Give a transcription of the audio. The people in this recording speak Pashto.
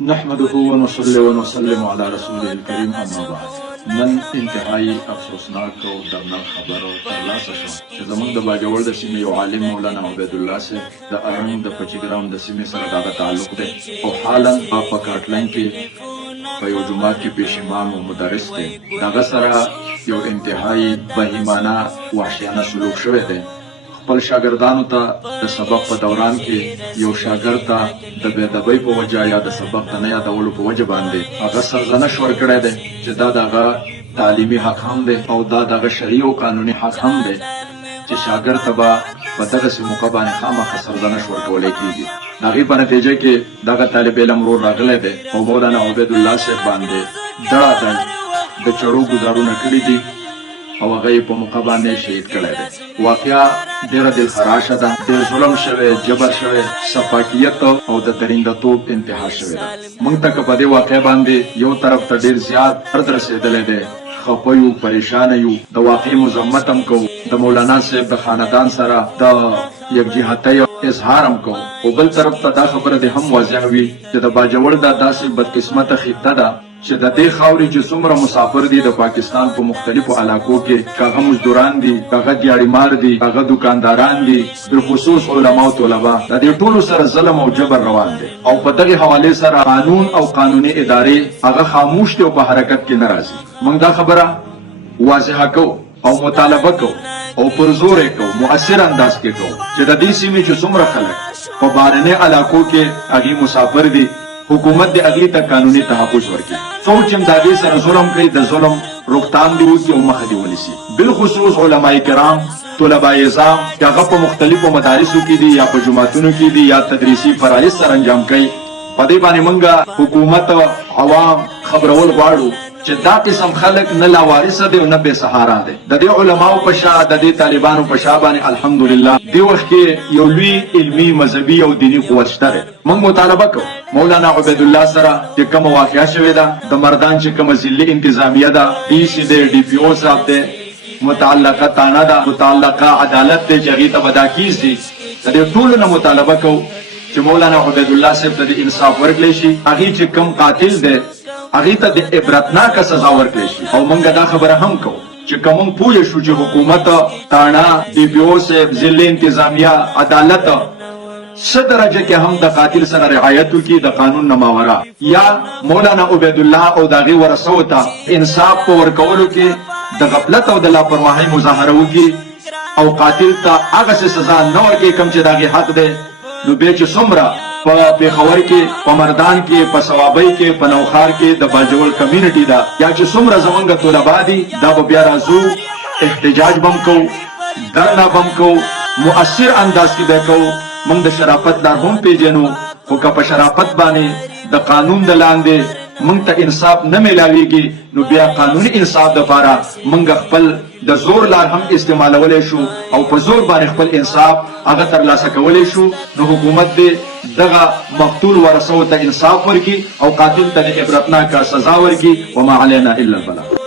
نحمده ونصلي ونسلم على رسوله الكريم اما بعد. نن انتهایی افسوسناک او دردناک خبرو ترلاسه شو چې زموږ د باجوړ د سیمې یو عالم مولانا عبید الله سے د ارنګ د پچګرام د سیمې سره دغه تعلق دی او حالا په کاټلین کې په یو جماعت کې پیش امام او مدرس دی. دغه سره یو انتهایی بهیمانه وحشیانه سلوک شوی دی. خپل شاګردانو ته د سبق په دوران کې یو شاګرد ته د بېادبۍ په وجه یا د سبق ته نه یادولو په وجه باندې هغه سرزنش ورکړی دی چې دا دغه تعلیمي حق هم دی او دا دغه شرعي او قانوني حق هم دی چې شاګرد ته به په دغسې موقع باندې خامخا سرزنش ورکولی کېږي. د هغې په نتیجه کې دغه طالب علم ورور راغلی دی او مولانا عبید الله صاحب باندې دړاډړ د چړو ګزارونه کړي دي او هغه یې په موقع باندې شهید کړی دی. واقعه ډېره دلخراشه ده، ډېر ظلم شوی، جبر شوی، سفاکیت او د درنده‌توب انتها شوې ده. موږ ته که په دې واقعه باندې یو طرف ته ډېر زیات درد رسېدلی دی، خفه یو، پریشانه یو، د واقعې مذمت هم کوو، د مولانا صاحب د خاندان سره د یکجهتۍ اظهار هم کوو، خو بل طرف ته دا خبره دې هم واضح وي چې د باجوړ دا داسې بدقسمته خطه ده چې د دې خاورې چې څومره مسافر دي د پاکستان په مختلفو علاقو کې، که هغه مزدوران دي، که هغه دیاړیمار دي، که هغه دکانداران دي، بالخصوص علما او طلبا، د دې ټولو سره ظلم او جبر روان دی او په دغې حوالې سره قانون او قانوني ادارې هغه خاموش دي او په حرکت کې نه راځي. موږ دا خبره واضحه کوو او مطالبه کوو او پر زور یې کوو، مؤثر انداز کې کوو چې د دې سیمې چې څومره خلک په بهرني علاقو کې هغې مسافر دي، حکومت د هغې ته قانوني تحفظ ورکړي. څوک چې د هغې سره ظلم کوي د ظلم روکتام دې وکړي او مخه دې ونیسي. بالخصوص علماء کرام، طلباء نظام چې هغه په مختلفو مدارسو کې دي یا په جوماتونو کې دي یا تدریسي فرایض سره انجام کوي، په دې باندې موږ حکومت عوام خبرول غواړو چې دا قسم خلک نه لاوارثه دی او نه بې سهارا دی. د دې علماو په شا، د دې طالبانو په شا باندې الحمدلله دې وخت کې یو لوی علمي، مذهبي او دیني قوت شته دی. موږ مطالبه کوو مولانا عبید الله سره چې کومه واقعه شوې ده، د مردان چې کومه ضلعي انتظامیه ده، ډي سي دی، ډي پي او صاحب دی، متعلقه تانه ده، متعلقه عدالت دی چې هغې ته به دا کیس دي. د دې ټولو نه مطالبه کوو چې مولانا عبید الله صاحب ته د انصاف ورکړی شي، هغې چې کوم قاتل دی هغې ته د عبرتناکه سزا ورکړی شي. او موږ دا خبره هم کوو چې که موږ پوه شو چې حکومت، تاڼه، ډي پي او صاحب، ضلعي انتظامیه، عدالت څه درجه کې هم د قاتل سره رعایت وکړي د قانون نه ماورا، یا مولانا عبید الله او د هغې ورثو ته انصاف په ورکولو کې د غفلت او د لاپرواهۍ مظاهره وکړي او قاتل ته هغسې سزا نه ورکړي کوم چې د هغې حق دی، نو بیا چې څومره په پېښور کې، په مردان کې، په صوابۍ کې، په نوښار کې د باجوړ کمیونټي ده، یا چې څومره زموږ طلبا دي، دا به بیا راځو، احتجاج به هم کوو، دھرنا به هم کوو، مؤثر انداز کې به کوو. موږ د شرافت لار هم پیژنو، خو که په شرافت باندې د قانون د لاندې موږ ته انصاف نه میلاویږي، نو بیا قانوني انصاف دپاره موږ خپل د زور لار هم استعمالولی شو او په زور باندې خپل انصاف هغه ترلاسه کولی شو. نو حکومت دې دغه مقتول ورثو ته انصاف ورکړي او قاتل ته د عبرتناکه سزا ورکړي. وما علینا الا البلاغ.